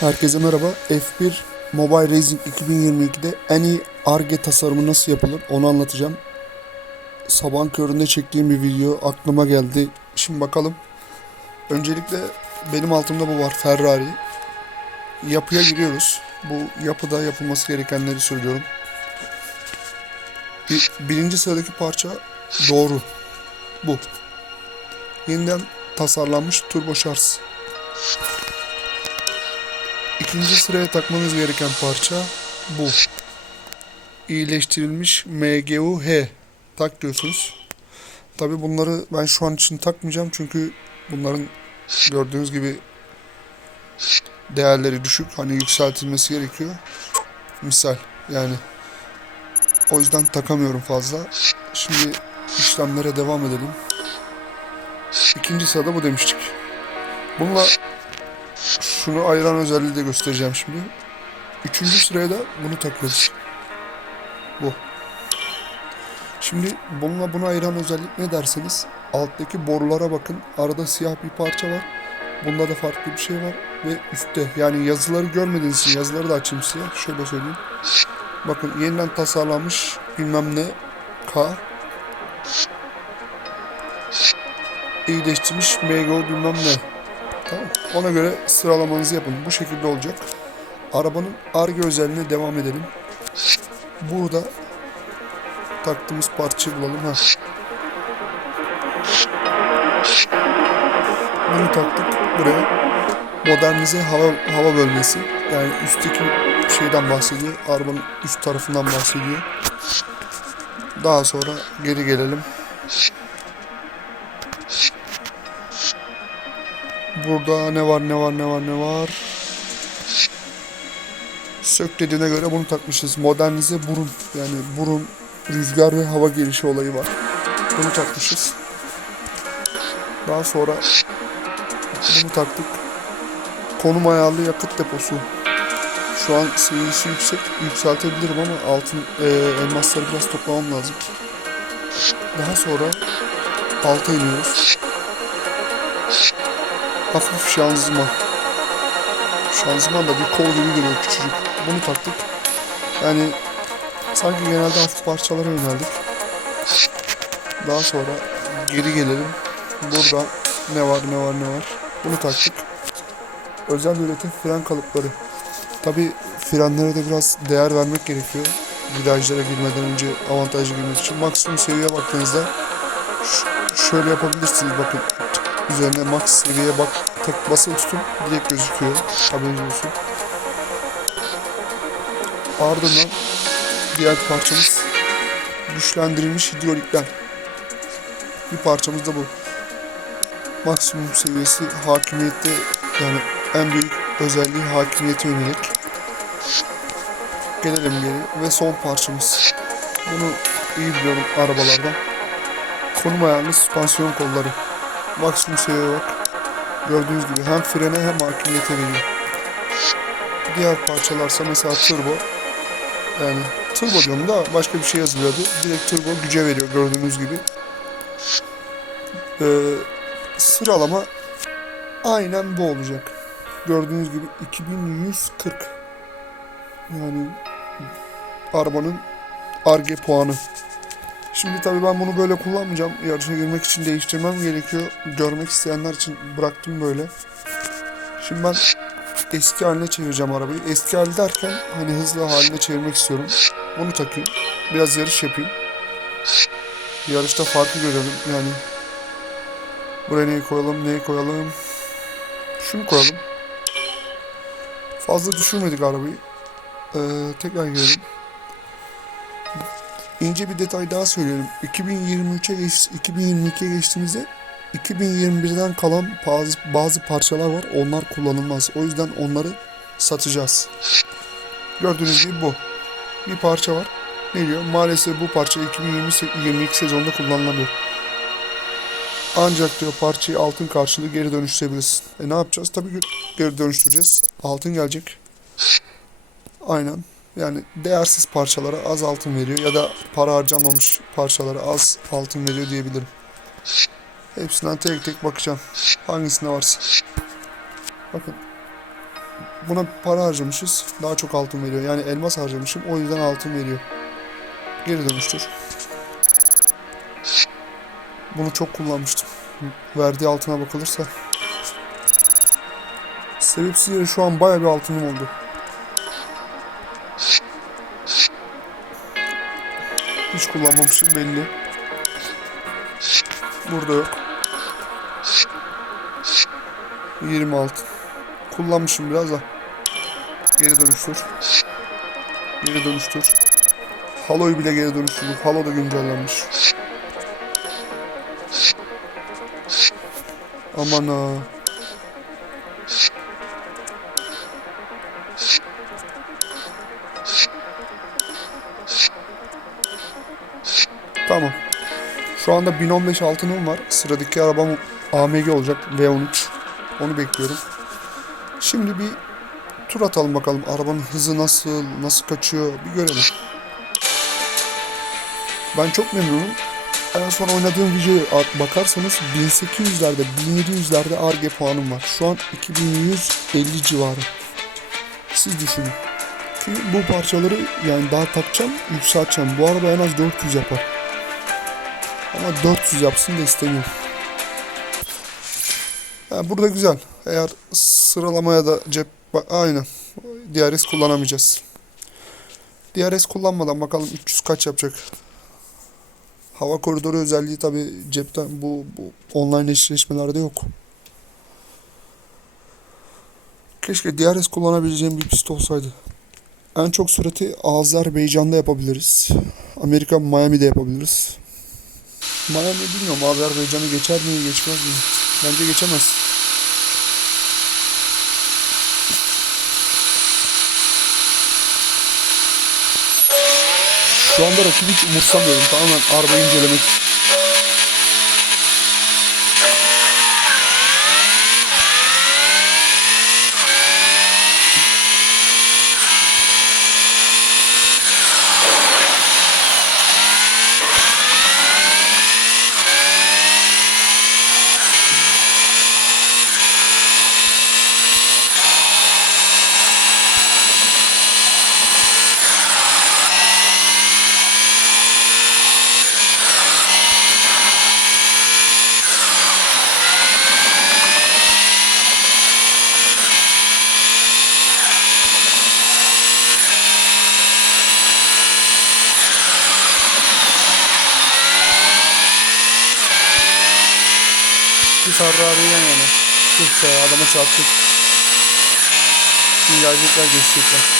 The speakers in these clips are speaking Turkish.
Herkese merhaba. F1 Mobile Racing 2022'de en iyi ARGE tasarımı nasıl yapılır onu anlatacağım. Sabahın köründe çektiğim bir video aklıma geldi. Şimdi bakalım. Öncelikle benim altımda bu var Ferrari. Yapıya giriyoruz. Bu yapıda yapılması gerekenleri söylüyorum. Bir, birinci sıradaki parça doğru. Bu. Yeniden tasarlanmış turbo şarj. İkinci sıraya takmanız gereken parça bu. İyileştirilmiş MGU-H. Tak diyorsunuz. Tabi bunları ben şu an için takmayacağım çünkü bunların gördüğünüz gibi değerleri düşük. Hani yükseltilmesi gerekiyor. Misal yani. O yüzden takamıyorum fazla. Şimdi işlemlere devam edelim. İkinci sırada bu demiştik. Bununla şunu ayıran özelliği de göstereceğim şimdi. Üçüncü sıraya da bunu takıyoruz. Bu. Şimdi bununla bunu ayıran özellik ne derseniz alttaki borulara bakın. Arada siyah bir parça var. Bunda da farklı bir şey var. Ve üstte yani yazıları görmediğiniz için yazıları da açayım size. Şöyle söyleyeyim. Bakın yeniden tasarlanmış bilmem ne K iyileştirmiş MGO bilmem ne Tamam. Ona göre sıralamanızı yapın. Bu şekilde olacak. Arabanın arge özelliğine devam edelim. Burada taktığımız parçayı bulalım. Ha. Bunu taktık buraya. Modernize hava hava bölmesi. Yani üstteki şeyden bahsediyor. Arabanın üst tarafından bahsediyor. Daha sonra geri gelelim. Burada ne var ne var ne var ne var. Sök dediğine göre bunu takmışız. Modernize burun. Yani burun, rüzgar ve hava gelişi olayı var. Bunu takmışız. Daha sonra bunu taktık. Konum ayarlı yakıt deposu. Şu an seviyesi yüksek. Yükseltebilirim ama altın e, elmasları biraz toplamam lazım. Daha sonra alta iniyoruz. Hafif şanzıman. Şanzıman da bir kol gibi duruyor küçücük. Bunu taktık. Yani sanki genelde hafif parçalara yöneldik. Daha sonra geri gelelim. Burada ne var ne var ne var. Bunu taktık. Özel üretim fren kalıpları. Tabi frenlere de biraz değer vermek gerekiyor. Virajlara girmeden önce avantajlı girmek için. Maksimum seviyeye baktığınızda şöyle yapabilirsiniz bakın üzerine max seviyeye bak tek basılı tutun direkt gözüküyor haberiniz olsun. Ardından diğer parçamız güçlendirilmiş hidrolikler. Bir parçamız da bu. Maksimum seviyesi hakimiyette yani en büyük özelliği hakimiyete yönelik. Gelelim geri ve son parçamız. Bunu iyi biliyorum arabalardan. Konum ayarlı süspansiyon kolları maksimum seviyeye bak. Gördüğünüz gibi hem frene hem hakimiyete veriyor. Diğer parçalarsa mesela turbo. Yani turbo diyorum da başka bir şey yazılıyordu. Direkt turbo güce veriyor gördüğünüz gibi. Ee, sıralama aynen bu olacak. Gördüğünüz gibi 2140. Yani arabanın arge puanı. Şimdi tabii ben bunu böyle kullanmayacağım. Yarışa girmek için değiştirmem gerekiyor. Görmek isteyenler için bıraktım böyle. Şimdi ben eski haline çevireceğim arabayı. Eski hali derken hani hızlı haline çevirmek istiyorum. Bunu takayım. Biraz yarış yapayım. Yarışta farkı görelim. Yani buraya neyi koyalım, neyi koyalım. Şunu koyalım. Fazla düşürmedik arabayı. Ee, tekrar girelim. İnce bir detay daha söylüyorum. 2023'e geç, 2022'ye geçtiğimizde 2021'den kalan bazı, bazı parçalar var. Onlar kullanılmaz. O yüzden onları satacağız. Gördüğünüz gibi bu. Bir parça var. Ne diyor? Maalesef bu parça 2022 sezonunda kullanılamıyor. Ancak diyor parçayı altın karşılığı geri dönüştürebilirsin. E ne yapacağız? Tabii ki geri dönüştüreceğiz. Altın gelecek. Aynen. Yani değersiz parçalara az altın veriyor ya da para harcamamış parçalara az altın veriyor diyebilirim. Hepsinden tek tek bakacağım. Hangisinde varsa. Bakın. buna para harcamışız. Daha çok altın veriyor. Yani elmas harcamışım. O yüzden altın veriyor. Geri dönüştür. Bunu çok kullanmıştım. Verdiği altına bakılırsa. Sebepsiz yere şu an baya bir altınım oldu. Hiç kullanmamışım belli. Burada yok. 26. Kullanmışım biraz da. Geri dönüştür. Geri dönüştür. Halo'yu bile geri dönüştürdük. Halo da güncellenmiş. Aman ha. Tamam. Şu anda 1015 altınım var. Sıradaki arabam AMG olacak. V13. Onu bekliyorum. Şimdi bir tur atalım bakalım. Arabanın hızı nasıl, nasıl kaçıyor bir görelim. Ben çok memnunum. En son oynadığım videoya bakarsanız 1800'lerde, 1700'lerde ARGE puanım var. Şu an 2150 civarı. Siz düşünün. Ki bu parçaları yani daha takacağım, yükselteceğim. Bu araba en az 400 yapar. Ama 400 yapsın da istemiyorum. Ha, burada güzel. Eğer sıralamaya da cep... Aynen. DRS kullanamayacağız. DRS kullanmadan bakalım 300 kaç yapacak. Hava koridoru özelliği tabi cepten bu, bu online eşleşmelerde yok. Keşke DRS kullanabileceğim bir pist olsaydı. En çok sürati Azerbaycan'da yapabiliriz. Amerika Miami'de yapabiliriz. Miami bilmiyorum Azerbaycan'ı geçer mi geçmez mi? Bence geçemez. Şu anda rakibi hiç umursamıyorum. Tamamen arabayı incelemek. Bir Ferrari yan yana. Tüh be adama çarptık. Şimdi gelecekler geçecekler.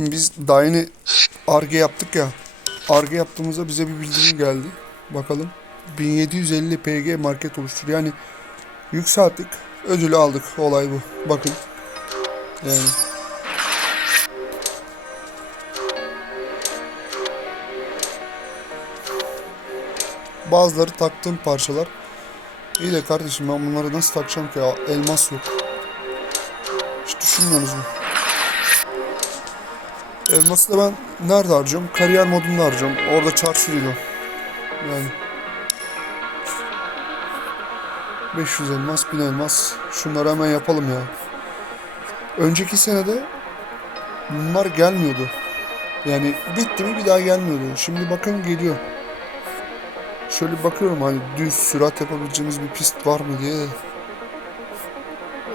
Şimdi biz daha yeni arge yaptık ya. Arge yaptığımızda bize bir bildirim geldi. Bakalım. 1750 PG market oluştur. Yani yükselttik. Ödülü aldık. Olay bu. Bakın. Yani. Bazıları taktığım parçalar. İyi de kardeşim ben bunları nasıl takacağım ki? Elmas yok. Hiç düşünmüyorsunuz mu? Elması da ben nerede harcıyorum? Kariyer modunda harcıyorum. Orada çarşı geliyor. Yani 500 elmas, 1000 elmas. Şunları hemen yapalım ya. Önceki senede bunlar gelmiyordu. Yani bitti mi bir daha gelmiyordu. Şimdi bakın geliyor. Şöyle bakıyorum hani düz sürat yapabileceğimiz bir pist var mı diye.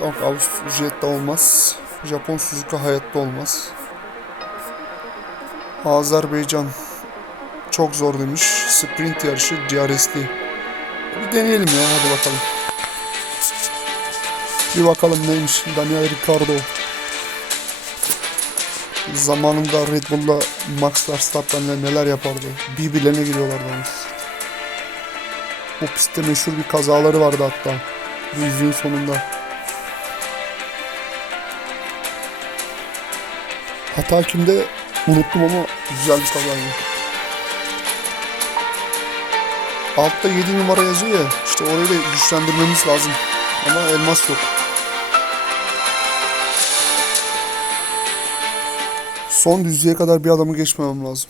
Yok Avusturya olmaz. Japon Suzuka hayatta olmaz. Azerbaycan çok zor demiş. Sprint yarışı DRS'li. Bir deneyelim ya hadi bakalım. Bir bakalım neymiş Daniel Ricciardo. Zamanında Red Bull'la Max Verstappen'le neler yapardı. Birbirlerine giriyorlardı yalnız. Bu pistte meşhur bir kazaları vardı hatta. Bu yüzüğün sonunda. Hata kimde unuttum ama güzel bir kazaydı. Altta 7 numara yazıyor ya. İşte orayı da güçlendirmemiz lazım. Ama elmas yok. Son düzlüğe kadar bir adamı geçmemem lazım.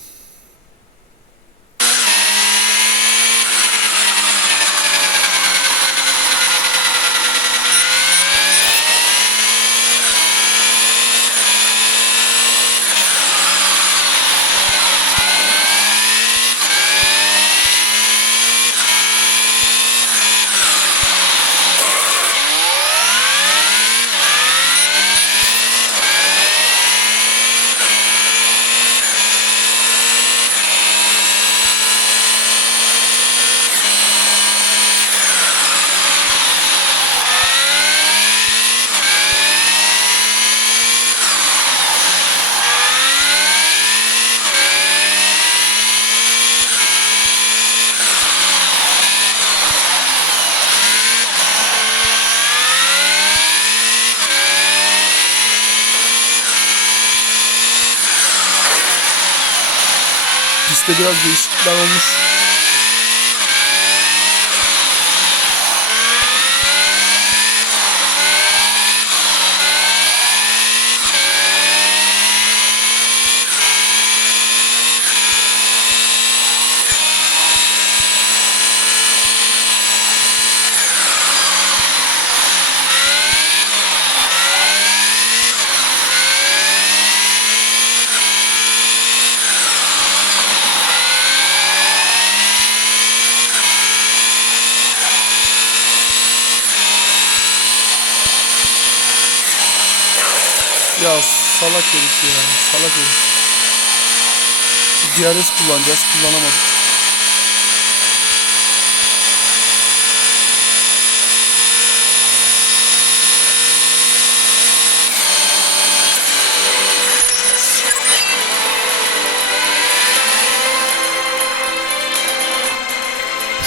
Pistte biraz değişiklikler olmuş. Ya salak herif ya. Salak herif. DRS kullanacağız. Kullanamadık.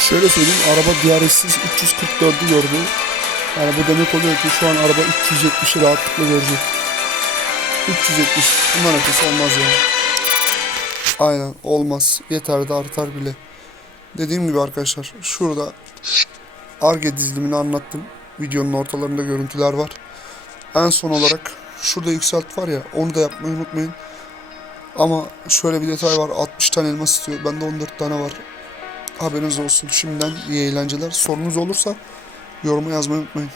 Şöyle söyleyeyim araba DRS'siz 344'ü gördü. Yani bu demek oluyor ki şu an araba 370'i rahatlıkla görecek. 370. Bundan ötesi olmaz yani. Aynen olmaz. Yeter de artar bile. Dediğim gibi arkadaşlar şurada Arge dizilimini anlattım. Videonun ortalarında görüntüler var. En son olarak şurada yükselt var ya onu da yapmayı unutmayın. Ama şöyle bir detay var. 60 tane elmas istiyor. Bende 14 tane var. Haberiniz olsun. Şimdiden iyi eğlenceler. Sorunuz olursa yoruma yazmayı unutmayın.